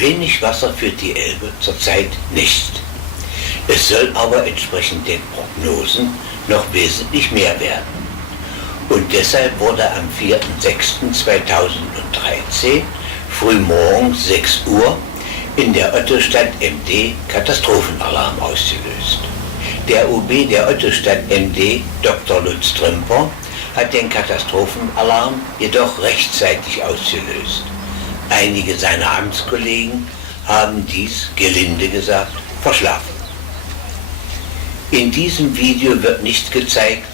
Wenig Wasser führt die Elbe zurzeit nicht. Es soll aber entsprechend den Prognosen noch wesentlich mehr werden. Und deshalb wurde am 4.6.2013 frühmorgens 6 Uhr in der Otto-Stadt-MD Katastrophenalarm ausgelöst. Der OB der Otto-Stadt-MD, Dr. Lutz Trümper, hat den Katastrophenalarm jedoch rechtzeitig ausgelöst. Einige seiner Amtskollegen haben dies, gelinde gesagt, verschlafen. In diesem Video wird nicht gezeigt,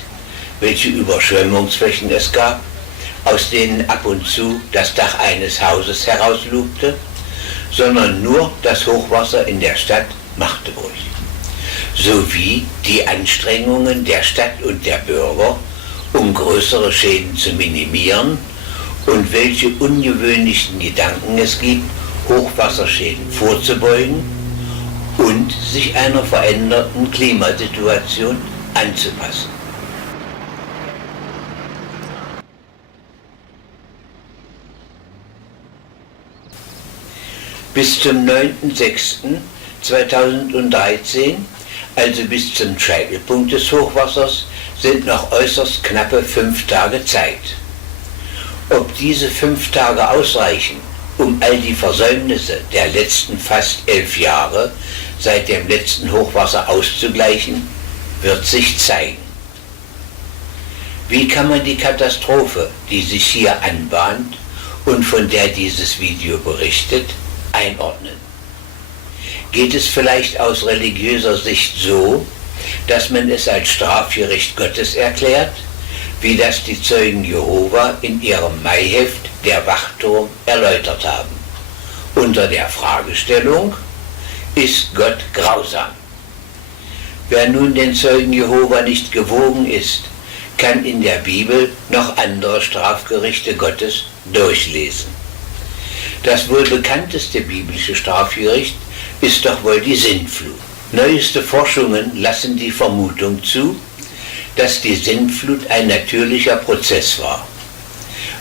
welche Überschwemmungsflächen es gab, aus denen ab und zu das Dach eines Hauses herauslugte, sondern nur das Hochwasser in der Stadt Magdeburg, sowie die Anstrengungen der Stadt und der Bürger, um größere Schäden zu minimieren und welche ungewöhnlichen Gedanken es gibt, Hochwasserschäden vorzubeugen und sich einer veränderten Klimasituation anzupassen. Bis zum 9.06.2013, also bis zum Scheitelpunkt des Hochwassers, sind noch äußerst knappe 5 Tage Zeit. Ob diese 5 Tage ausreichen, um all die Versäumnisse der letzten fast 11 Jahre seit dem letzten Hochwasser auszugleichen, wird sich zeigen. Wie kann man die Katastrophe, die sich hier anbahnt und von der dieses Video berichtet, einordnen? Geht es vielleicht aus religiöser Sicht so, dass man es als Strafgericht Gottes erklärt, wie das die Zeugen Jehova in ihrem Maiheft Der Wachturm erläutert haben, unter der Fragestellung: Ist Gott grausam? Wer nun den Zeugen Jehova nicht gewogen ist, kann in der Bibel noch andere Strafgerichte Gottes durchlesen. Das wohl bekannteste biblische Strafgericht ist doch wohl die Sintflut. Neueste Forschungen lassen die Vermutung zu, dass die Sintflut ein natürlicher Prozess war.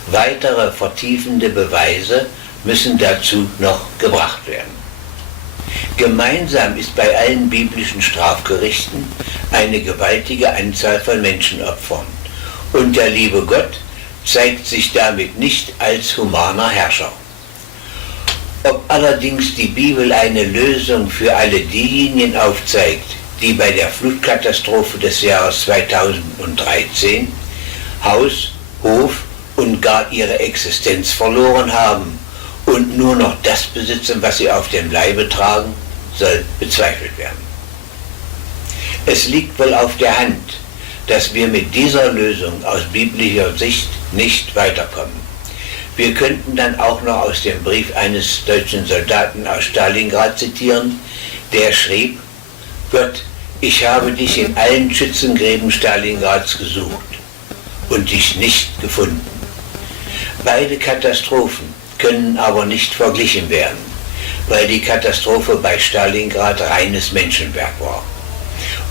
Weitere vertiefende Beweise müssen dazu noch gebracht werden. Gemeinsam ist bei allen biblischen Strafgerichten eine gewaltige Anzahl von Menschenopfern und der liebe Gott zeigt sich damit nicht als humaner Herrscher. Ob allerdings die Bibel eine Lösung für alle diejenigen aufzeigt, die bei der Flutkatastrophe des Jahres 2013 Haus, Hof und gar ihre Existenz verloren haben und nur noch das besitzen, was sie auf dem Leibe tragen, soll bezweifelt werden. Es liegt wohl auf der Hand, dass wir mit dieser Lösung aus biblischer Sicht nicht weiterkommen. Wir könnten dann auch noch aus dem Brief eines deutschen Soldaten aus Stalingrad zitieren, der schrieb: Gott, ich habe dich in allen Schützengräben Stalingrads gesucht und dich nicht gefunden. Beide Katastrophen können aber nicht verglichen werden, weil die Katastrophe bei Stalingrad reines Menschenwerk war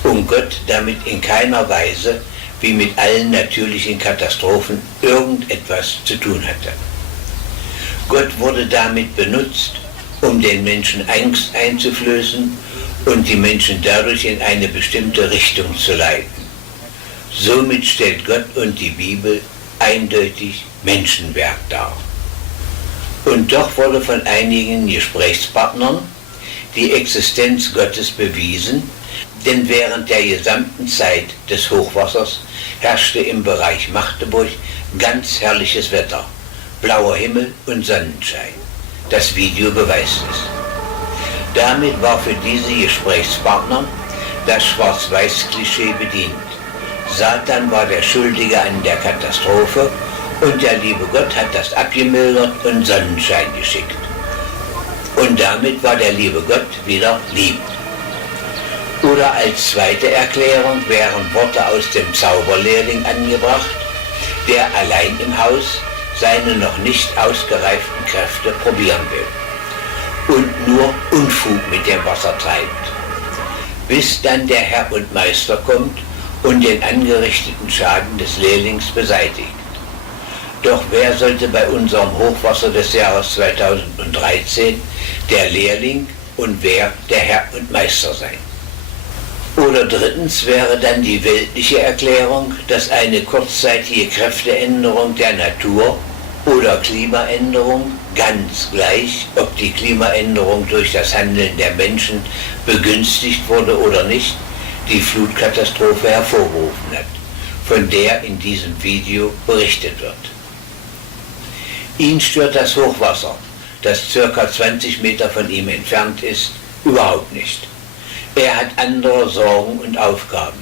und Gott damit in keiner Weise, wie mit allen natürlichen Katastrophen, irgendetwas zu tun hatte. Gott wurde damit benutzt, um den Menschen Angst einzuflößen und die Menschen dadurch in eine bestimmte Richtung zu leiten. Somit stellt Gott und die Bibel eindeutig Menschenwerk dar. Und doch wurde von einigen Gesprächspartnern die Existenz Gottes bewiesen, denn während der gesamten Zeit des Hochwassers herrschte im Bereich Magdeburg ganz herrliches Wetter, blauer Himmel und Sonnenschein. Das Video beweist es. Damit war für diese Gesprächspartner das Schwarz-Weiß-Klischee bedient. Satan war der Schuldige an der Katastrophe und der liebe Gott hat das abgemildert und Sonnenschein geschickt. Und damit war der liebe Gott wieder lieb. Oder als zweite Erklärung wären Worte aus dem Zauberlehrling angebracht, der allein im Haus seine noch nicht ausgereiften Kräfte probieren will und nur Unfug mit dem Wasser treibt, bis dann der Herr und Meister kommt und den angerichteten Schaden des Lehrlings beseitigt. Doch wer sollte bei unserem Hochwasser des Jahres 2013 der Lehrling und wer der Herr und Meister sein? Oder drittens wäre dann die weltliche Erklärung, dass eine kurzzeitige Kräfteänderung der Natur oder Klimaänderung, ganz gleich, ob die Klimaänderung durch das Handeln der Menschen begünstigt wurde oder nicht, die Flutkatastrophe hervorgerufen hat, von der in diesem Video berichtet wird. Ihn stört das Hochwasser, das ca. 20 Meter von ihm entfernt ist, überhaupt nicht. Er hat andere Sorgen und Aufgaben.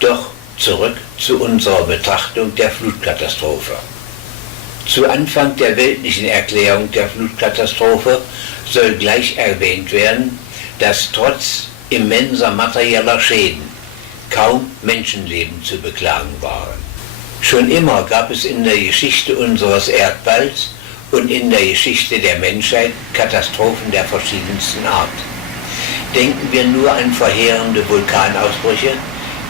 Doch zurück zu unserer Betrachtung der Flutkatastrophe. Zu Anfang der weltlichen Erklärung der Flutkatastrophe soll gleich erwähnt werden, dass trotz immenser materieller Schäden kaum Menschenleben zu beklagen waren. Schon immer gab es in der Geschichte unseres Erdballs und in der Geschichte der Menschheit Katastrophen der verschiedensten Art. Denken wir nur an verheerende Vulkanausbrüche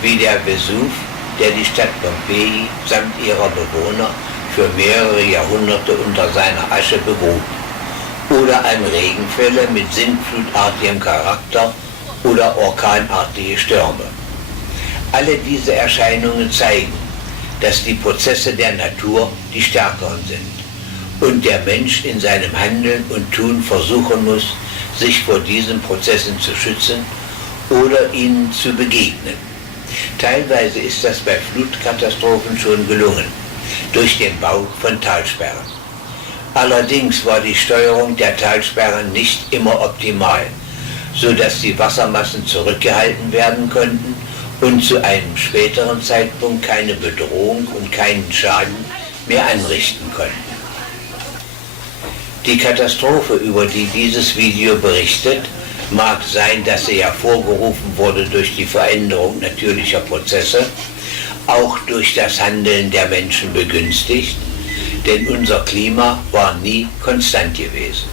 wie der Vesuv, der die Stadt Pompeji samt ihrer Bewohner für mehrere Jahrhunderte unter seiner Asche begrub, oder an Regenfälle mit sintflutartigem Charakter oder orkanartige Stürme. Alle diese Erscheinungen zeigen, dass die Prozesse der Natur die stärkeren sind und der Mensch in seinem Handeln und Tun versuchen muss, sich vor diesen Prozessen zu schützen oder ihnen zu begegnen. Teilweise ist das bei Flutkatastrophen schon gelungen, durch den Bau von Talsperren. Allerdings war die Steuerung der Talsperren nicht immer optimal, sodass die Wassermassen zurückgehalten werden konnten und zu einem späteren Zeitpunkt keine Bedrohung und keinen Schaden mehr anrichten konnten. Die Katastrophe, über die dieses Video berichtet, mag sein, dass sie hervorgerufen wurde durch die Veränderung natürlicher Prozesse, auch durch das Handeln der Menschen begünstigt, denn unser Klima war nie konstant gewesen.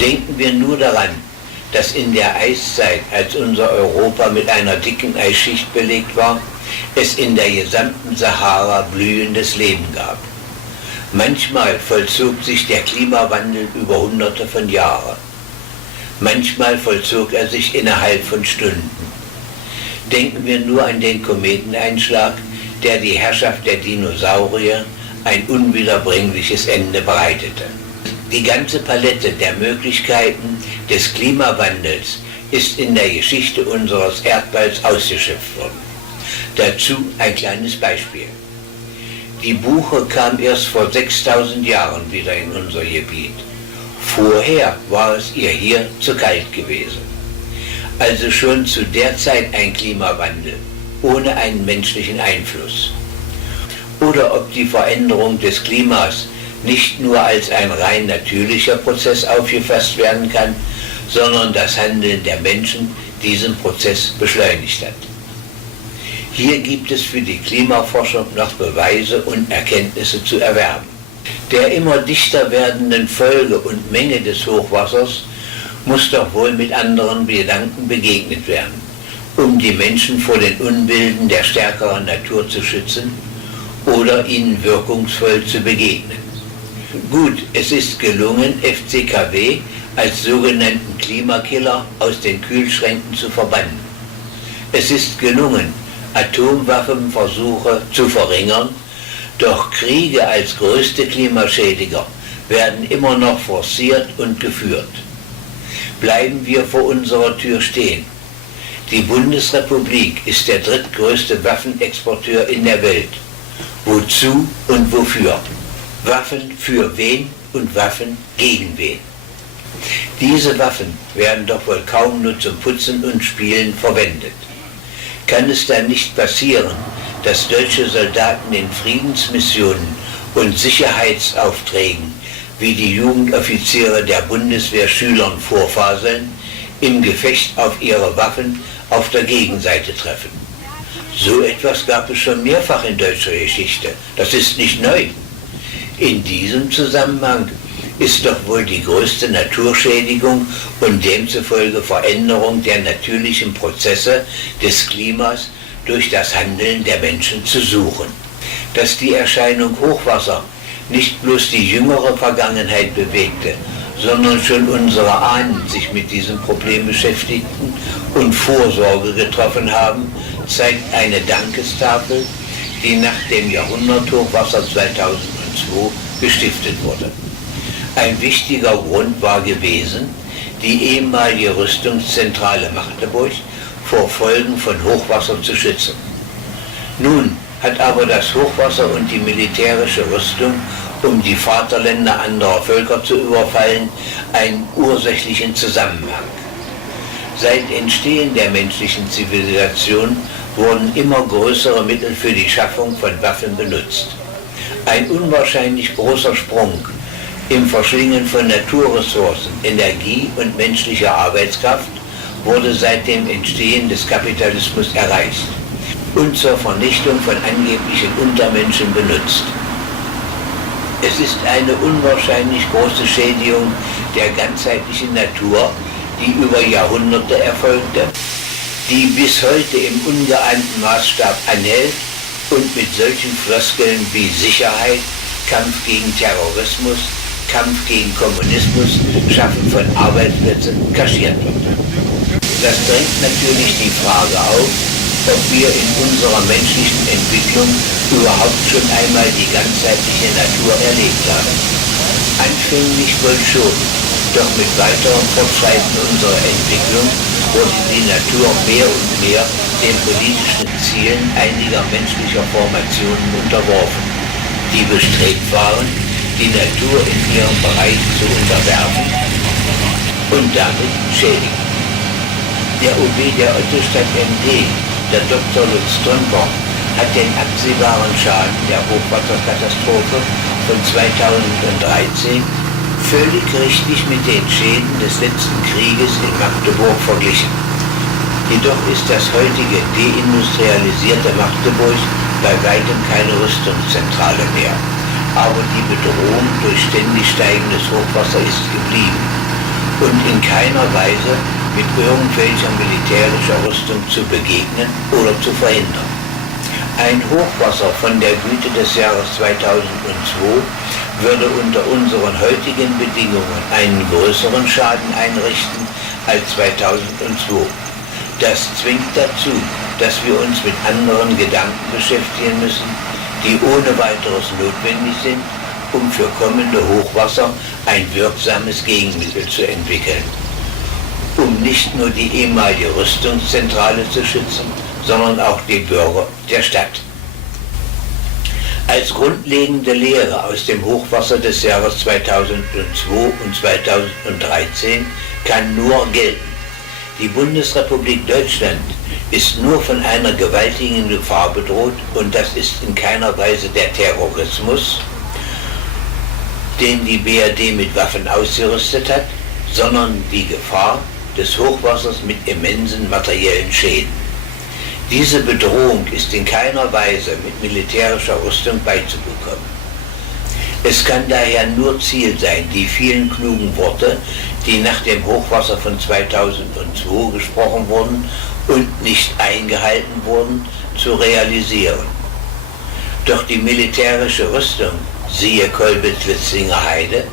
Denken wir nur daran, dass in der Eiszeit, als unser Europa mit einer dicken Eisschicht belegt war, es in der gesamten Sahara blühendes Leben gab. Manchmal vollzog sich der Klimawandel über Hunderte von Jahren. Manchmal vollzog er sich innerhalb von Stunden. Denken wir nur an den Kometeneinschlag, der die Herrschaft der Dinosaurier ein unwiederbringliches Ende bereitete. Die ganze Palette der Möglichkeiten des Klimawandels ist in der Geschichte unseres Erdballs ausgeschöpft worden. Dazu ein kleines Beispiel. Die Buche kam erst vor 6000 Jahren wieder in unser Gebiet. Vorher war es ihr hier zu kalt gewesen. Also schon zu der Zeit ein Klimawandel, ohne einen menschlichen Einfluss. Oder ob die Veränderung des Klimas nicht nur als ein rein natürlicher Prozess aufgefasst werden kann, sondern das Handeln der Menschen diesen Prozess beschleunigt hat. Hier gibt es für die Klimaforschung noch Beweise und Erkenntnisse zu erwerben. Der immer dichter werdenden Folge und Menge des Hochwassers muss doch wohl mit anderen Gedanken begegnet werden, um die Menschen vor den Unbilden der stärkeren Natur zu schützen oder ihnen wirkungsvoll zu begegnen. Gut, es ist gelungen, FCKW als sogenannten Klimakiller aus den Kühlschränken zu verbannen. Es ist gelungen, Atomwaffenversuche zu verringern, doch Kriege als größte Klimaschädiger werden immer noch forciert und geführt. Bleiben wir vor unserer Tür stehen. Die Bundesrepublik ist der drittgrößte Waffenexporteur in der Welt. Wozu und wofür? Waffen für wen und Waffen gegen wen? Diese Waffen werden doch wohl kaum nur zum Putzen und Spielen verwendet. Kann es dann nicht passieren, dass deutsche Soldaten in Friedensmissionen und Sicherheitsaufträgen, wie die Jugendoffiziere der Bundeswehr Schülern vorfaseln, im Gefecht auf ihre Waffen auf der Gegenseite treffen? So etwas gab es schon mehrfach in deutscher Geschichte. Das ist nicht neu. In diesem Zusammenhang ist doch wohl die größte Naturschädigung und demzufolge Veränderung der natürlichen Prozesse des Klimas durch das Handeln der Menschen zu suchen. Dass die Erscheinung Hochwasser nicht bloß die jüngere Vergangenheit bewegte, sondern schon unsere Ahnen sich mit diesem Problem beschäftigten und Vorsorge getroffen haben, zeigt eine Dankestafel, die nach dem Jahrhunderthochwasser 2002 gestiftet wurde. Ein wichtiger Grund war gewesen, die ehemalige Rüstungszentrale Magdeburg vor Folgen von Hochwasser zu schützen. Nun hat aber das Hochwasser und die militärische Rüstung, um die Vaterländer anderer Völker zu überfallen, einen ursächlichen Zusammenhang. Seit Entstehen der menschlichen Zivilisation wurden immer größere Mittel für die Schaffung von Waffen benutzt. Ein unwahrscheinlich großer Sprung im Verschlingen von Naturressourcen, Energie und menschlicher Arbeitskraft wurde seit dem Entstehen des Kapitalismus erreicht und zur Vernichtung von angeblichen Untermenschen benutzt. Es ist eine unwahrscheinlich große Schädigung der ganzheitlichen Natur, die über Jahrhunderte erfolgte, die bis heute im ungeahnten Maßstab anhält und mit solchen Floskeln wie Sicherheit, Kampf gegen Terrorismus, Kampf gegen Kommunismus, Schaffen von Arbeitsplätzen kaschiert wird. Das drängt natürlich die Frage auf, ob wir in unserer menschlichen Entwicklung überhaupt schon einmal die ganzheitliche Natur erlebt haben. Anfänglich wohl schon, doch mit weiterem Fortschreiten unserer Entwicklung wurde die Natur mehr und mehr den politischen Zielen einiger menschlicher Formationen unterworfen, die bestrebt waren, die Natur in ihrem Bereich zu unterwerfen und damit schädigen. Der OB der Otto-Stadt-MD, der Dr. Lutz Strümper, hat den absehbaren Schaden der Hochwasserkatastrophe von 2013 völlig richtig mit den Schäden des letzten Krieges in Magdeburg verglichen. Jedoch ist das heutige deindustrialisierte Magdeburg bei weitem keine Rüstungszentrale mehr. Aber die Bedrohung durch ständig steigendes Hochwasser ist geblieben und in keiner Weise mit irgendwelcher militärischer Rüstung zu begegnen oder zu verhindern. Ein Hochwasser von der Güte des Jahres 2002 würde unter unseren heutigen Bedingungen einen größeren Schaden einrichten als 2002. Das zwingt dazu, dass wir uns mit anderen Gedanken beschäftigen müssen, die ohne weiteres notwendig sind, um für kommende Hochwasser ein wirksames Gegenmittel zu entwickeln, um nicht nur die ehemalige Rüstungszentrale zu schützen, sondern auch die Bürger der Stadt. Als grundlegende Lehre aus dem Hochwasser des Jahres 2002 und 2013 kann nur gelten: Die Bundesrepublik Deutschland ist nur von einer gewaltigen Gefahr bedroht, und das ist in keiner Weise der Terrorismus, den die BRD mit Waffen ausgerüstet hat, sondern die Gefahr des Hochwassers mit immensen materiellen Schäden. Diese Bedrohung ist in keiner Weise mit militärischer Rüstung beizubekommen. Es kann daher nur Ziel sein, die vielen klugen Worte, die nach dem Hochwasser von 2002 gesprochen wurden und nicht eingehalten wurden, zu realisieren. Doch die militärische Rüstung, siehe Kolbitz-Litzlinger Heide,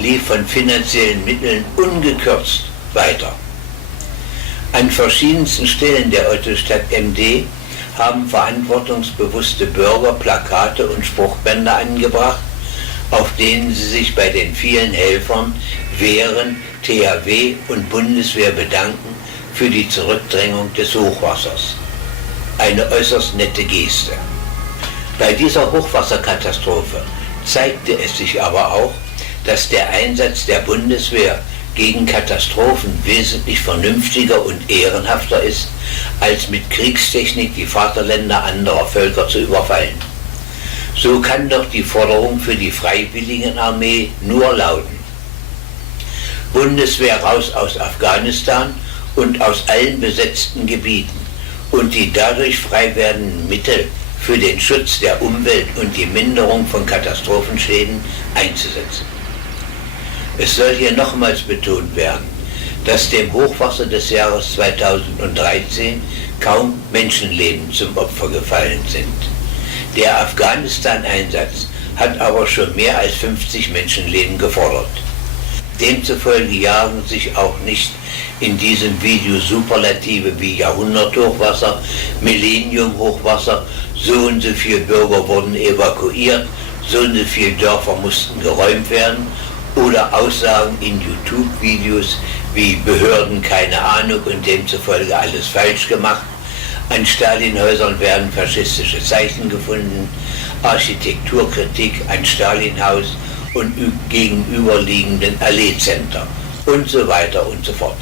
lief von finanziellen Mitteln ungekürzt weiter. An verschiedensten Stellen der Otto-Stadt-MD haben verantwortungsbewusste Bürger Plakate und Spruchbänder angebracht, auf denen sie sich bei den vielen Helfern, Wehren, THW und Bundeswehr bedanken für die Zurückdrängung des Hochwassers. Eine äußerst nette Geste. Bei dieser Hochwasserkatastrophe zeigte es sich aber auch, dass der Einsatz der Bundeswehr gegen Katastrophen wesentlich vernünftiger und ehrenhafter ist, als mit Kriegstechnik die Vaterländer anderer Völker zu überfallen. So kann doch die Forderung für die Freiwilligenarmee nur lauten: Bundeswehr raus aus Afghanistan und aus allen besetzten Gebieten und die dadurch frei werdenden Mittel für den Schutz der Umwelt und die Minderung von Katastrophenschäden einzusetzen. Es soll hier nochmals betont werden, dass dem Hochwasser des Jahres 2013 kaum Menschenleben zum Opfer gefallen sind. Der Afghanistan-Einsatz hat aber schon mehr als 50 Menschenleben gefordert. Demzufolge jagen sich auch nicht in diesem Video Superlative wie Jahrhunderthochwasser, Millennium-Hochwasser, so und so viele Bürger wurden evakuiert, so und so viele Dörfer mussten geräumt werden, oder Aussagen in YouTube-Videos wie Behörden keine Ahnung und demzufolge alles falsch gemacht, an Stalinhäusern werden faschistische Zeichen gefunden, Architekturkritik an Stalinhaus und gegenüberliegenden Allee-Center und so weiter und so fort.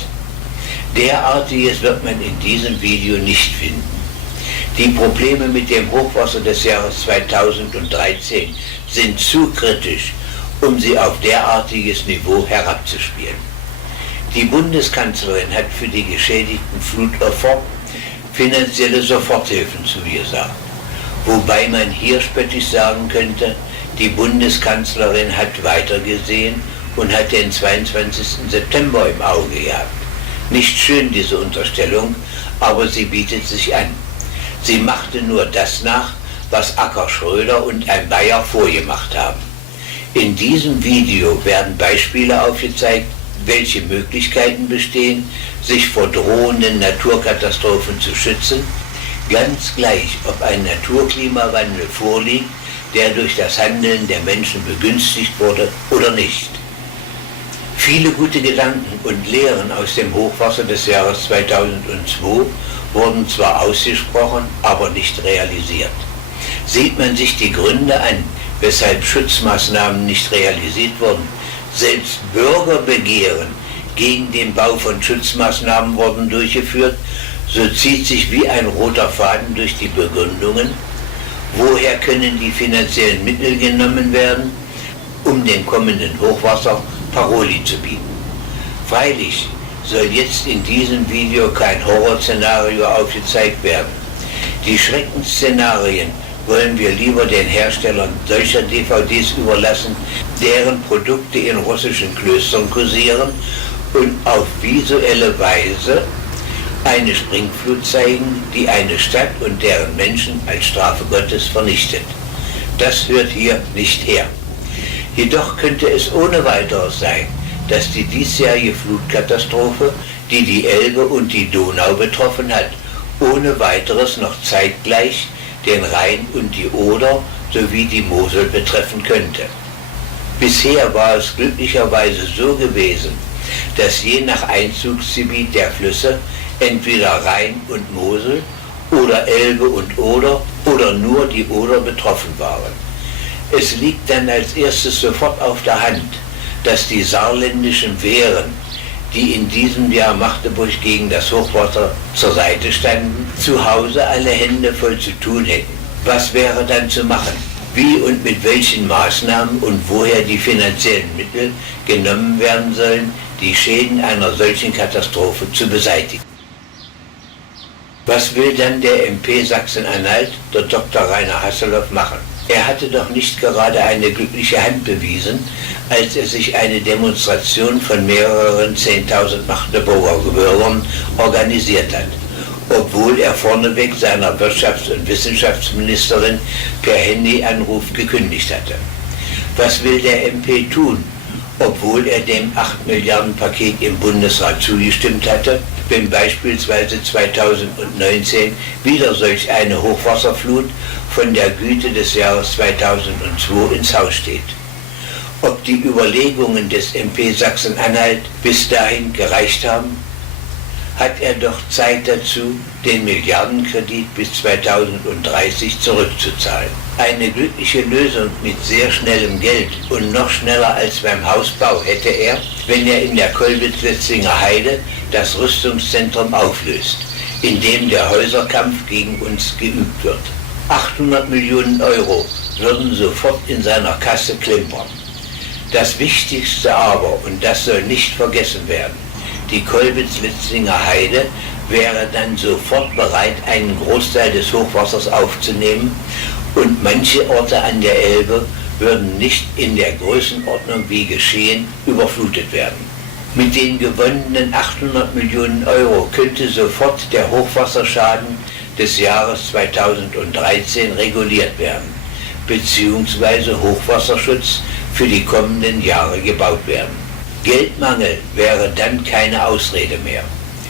Derartiges wird man in diesem Video nicht finden. Die Probleme mit dem Hochwasser des Jahres 2013 sind zu kritisch, um sie auf derartiges Niveau herabzuspielen. Die Bundeskanzlerin hat für die geschädigten Flutopfer finanzielle Soforthilfen zugesagt, wobei man hier spöttisch sagen könnte, die Bundeskanzlerin hat weitergesehen und hat den 22. September im Auge gehabt. Nicht schön diese Unterstellung, aber sie bietet sich an. Sie machte nur das nach, was Acker Schröder und ein Bayer vorgemacht haben. In diesem Video werden Beispiele aufgezeigt, welche Möglichkeiten bestehen, sich vor drohenden Naturkatastrophen zu schützen, ganz gleich, ob ein Naturklimawandel vorliegt, der durch das Handeln der Menschen begünstigt wurde oder nicht. Viele gute Gedanken und Lehren aus dem Hochwasser des Jahres 2002 wurden zwar ausgesprochen, aber nicht realisiert. Sieht man sich die Gründe an, weshalb Schutzmaßnahmen nicht realisiert wurden, selbst Bürgerbegehren gegen den Bau von Schutzmaßnahmen wurden durchgeführt, so zieht sich wie ein roter Faden durch die Begründungen, woher können die finanziellen Mittel genommen werden, um dem kommenden Hochwasser Paroli zu bieten. Freilich soll jetzt in diesem Video kein Horrorszenario aufgezeigt werden. Die Schreckensszenarien wollen wir lieber den Herstellern solcher DVDs überlassen, deren Produkte in russischen Klöstern kursieren und auf visuelle Weise eine Springflut zeigen, die eine Stadt und deren Menschen als Strafe Gottes vernichtet. Das hört hier nicht her. Jedoch könnte es ohne weiteres sein, dass die diesjährige Flutkatastrophe, die die Elbe und die Donau betroffen hat, ohne weiteres noch zeitgleich den Rhein und die Oder sowie die Mosel betreffen könnte. Bisher war es glücklicherweise so gewesen, dass je nach Einzugsgebiet der Flüsse entweder Rhein und Mosel oder Elbe und Oder oder nur die Oder betroffen waren. Es liegt dann als erstes sofort auf der Hand, dass die saarländischen Wehren, die in diesem Jahr Magdeburg gegen das Hochwasser zur Seite standen, zu Hause alle Hände voll zu tun hätten. Was wäre dann zu machen? Wie und mit welchen Maßnahmen und woher die finanziellen Mittel genommen werden sollen, die Schäden einer solchen Katastrophe zu beseitigen? Was will dann der MP Sachsen-Anhalt, der Dr. Rainer Hasselhoff, machen? Er hatte doch nicht gerade eine glückliche Hand bewiesen, als er sich eine Demonstration von mehreren 10.000 Magdeburger Bürgern organisiert hat, obwohl er vorneweg seiner Wirtschafts- und Wissenschaftsministerin per Handyanruf gekündigt hatte. Was will der MP tun, obwohl er dem 8 Milliarden Paket im Bundesrat zugestimmt hatte, wenn beispielsweise 2019 wieder solch eine Hochwasserflut von der Güte des Jahres 2002 ins Haus steht? Ob die Überlegungen des MP Sachsen-Anhalt bis dahin gereicht haben? Hat er doch Zeit dazu, den Milliardenkredit bis 2030 zurückzuzahlen. Eine glückliche Lösung mit sehr schnellem Geld und noch schneller als beim Hausbau hätte er, wenn er in der Kolbitz-Letzinger Heide das Rüstungszentrum auflöst, in dem der Häuserkampf gegen uns geübt wird. 800 Millionen Euro würden sofort in seiner Kasse klimpern. Das Wichtigste aber, und das soll nicht vergessen werden, die Kolbitz-Letzinger Heide wäre dann sofort bereit, einen Großteil des Hochwassers aufzunehmen und manche Orte an der Elbe würden nicht in der Größenordnung wie geschehen überflutet werden. Mit den gewonnenen 800 Millionen Euro könnte sofort der Hochwasserschaden des Jahres 2013 reguliert werden, bzw. Hochwasserschutz für die kommenden Jahre gebaut werden. Geldmangel wäre dann keine Ausrede mehr.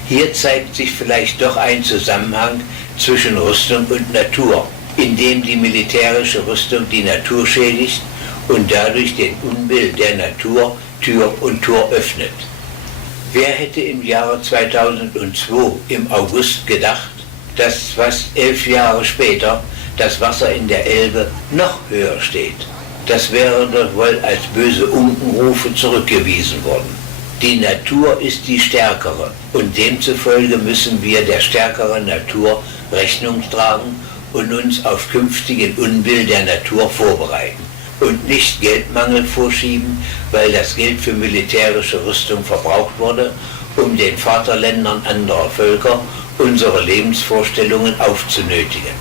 Hier zeigt sich vielleicht doch ein Zusammenhang zwischen Rüstung und Natur, indem die militärische Rüstung die Natur schädigt und dadurch den Unbill der Natur Tür und Tor öffnet. Wer hätte im Jahre 2002 im August gedacht, dass fast 11 Jahre später das Wasser in der Elbe noch höher steht? Das wäre doch wohl als böse Unkenrufe zurückgewiesen worden. Die Natur ist die Stärkere und demzufolge müssen wir der stärkeren Natur Rechnung tragen und uns auf künftigen Unbill der Natur vorbereiten und nicht Geldmangel vorschieben, weil das Geld für militärische Rüstung verbraucht wurde, um den Vaterländern anderer Völker unsere Lebensvorstellungen aufzunötigen.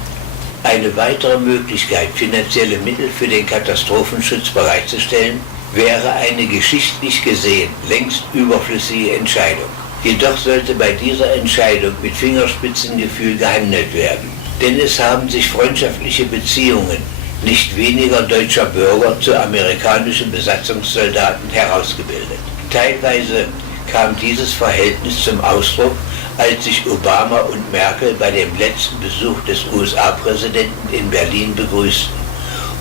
Eine weitere Möglichkeit, finanzielle Mittel für den Katastrophenschutz bereitzustellen, wäre eine geschichtlich gesehen längst überflüssige Entscheidung. Jedoch sollte bei dieser Entscheidung mit Fingerspitzengefühl gehandelt werden. Denn es haben sich freundschaftliche Beziehungen nicht weniger deutscher Bürger zu amerikanischen Besatzungssoldaten herausgebildet. Teilweise kam dieses Verhältnis zum Ausdruck, als sich Obama und Merkel bei dem letzten Besuch des USA-Präsidenten in Berlin begrüßten.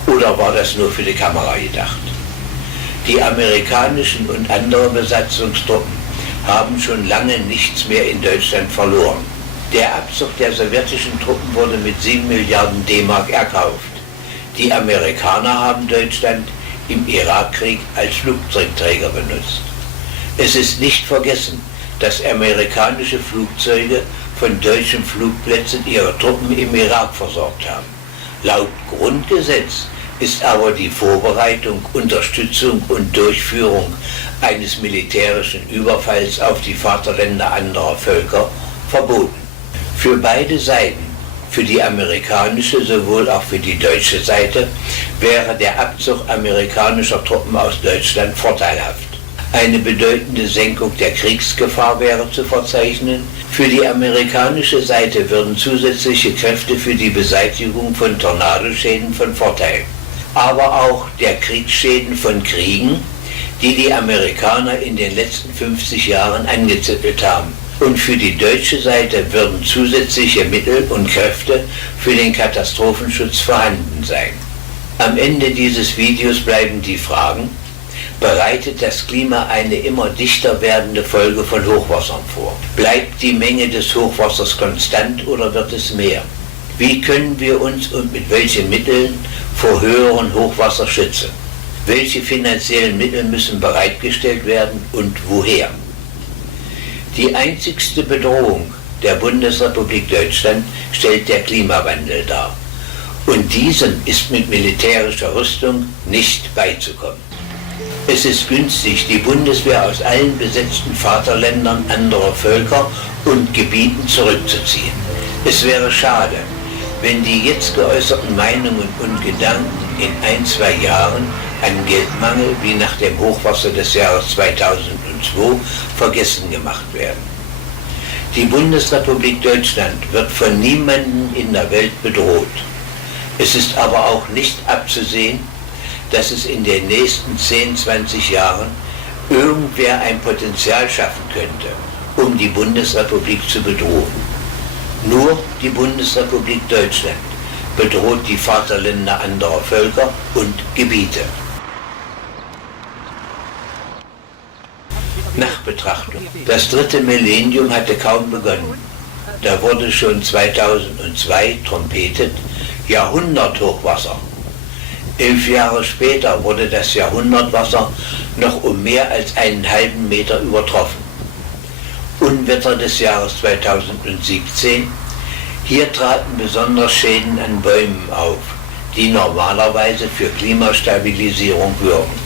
Oder war das nur für die Kamera gedacht? Die amerikanischen und andere Besatzungstruppen haben schon lange nichts mehr in Deutschland verloren. Der Abzug der sowjetischen Truppen wurde mit 7 Milliarden D-Mark erkauft. Die Amerikaner haben Deutschland im Irakkrieg als Flugzeugträger benutzt. Es ist nicht vergessen, dass amerikanische Flugzeuge von deutschen Flugplätzen ihre Truppen im Irak versorgt haben. Laut Grundgesetz ist aber die Vorbereitung, Unterstützung und Durchführung eines militärischen Überfalls auf die Vaterländer anderer Völker verboten. Für beide Seiten, für die amerikanische sowohl auch für die deutsche Seite, wäre der Abzug amerikanischer Truppen aus Deutschland vorteilhaft. Eine bedeutende Senkung der Kriegsgefahr wäre zu verzeichnen. Für die amerikanische Seite würden zusätzliche Kräfte für die Beseitigung von Tornadoschäden von Vorteil, aber auch der Kriegsschäden von Kriegen, die die Amerikaner in den letzten 50 Jahren angezettelt haben. Und für die deutsche Seite würden zusätzliche Mittel und Kräfte für den Katastrophenschutz vorhanden sein. Am Ende dieses Videos bleiben die Fragen: Bereitet das Klima eine immer dichter werdende Folge von Hochwassern vor? Bleibt die Menge des Hochwassers konstant oder wird es mehr? Wie können wir uns und mit welchen Mitteln vor höheren Hochwasser schützen? Welche finanziellen Mittel müssen bereitgestellt werden und woher? Die einzigste Bedrohung der Bundesrepublik Deutschland stellt der Klimawandel dar. Und diesem ist mit militärischer Rüstung nicht beizukommen. Es ist günstig, die Bundeswehr aus allen besetzten Vaterländern anderer Völker und Gebieten zurückzuziehen. Es wäre schade, wenn die jetzt geäußerten Meinungen und Gedanken in 1-2 Jahren an Geldmangel wie nach dem Hochwasser des Jahres 2002 vergessen gemacht werden. Die Bundesrepublik Deutschland wird von niemandem in der Welt bedroht. Es ist aber auch nicht abzusehen, dass es in den nächsten 10-20 Jahren irgendwer ein Potenzial schaffen könnte, um die Bundesrepublik zu bedrohen. Nur die Bundesrepublik Deutschland bedroht die Vaterländer anderer Völker und Gebiete. Nachbetrachtung. Das 3. Millennium hatte kaum begonnen. Da wurde schon 2002 trompetet: Jahrhunderthochwasser. 11 Jahre später wurde das Jahrhundertwasser noch um mehr als einen halben Meter übertroffen. Unwetter des Jahres 2017. Hier traten besonders Schäden an Bäumen auf, die normalerweise für Klimastabilisierung wirken.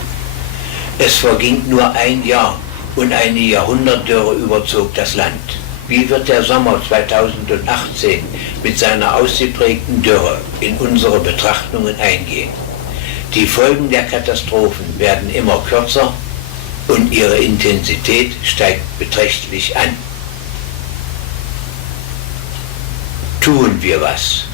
Es verging nur ein Jahr und eine Jahrhundertdürre überzog das Land. Wie wird der Sommer 2018 mit seiner ausgeprägten Dürre in unsere Betrachtungen eingehen? Die Folgen der Katastrophen werden immer kürzer und ihre Intensität steigt beträchtlich an. Tun wir was.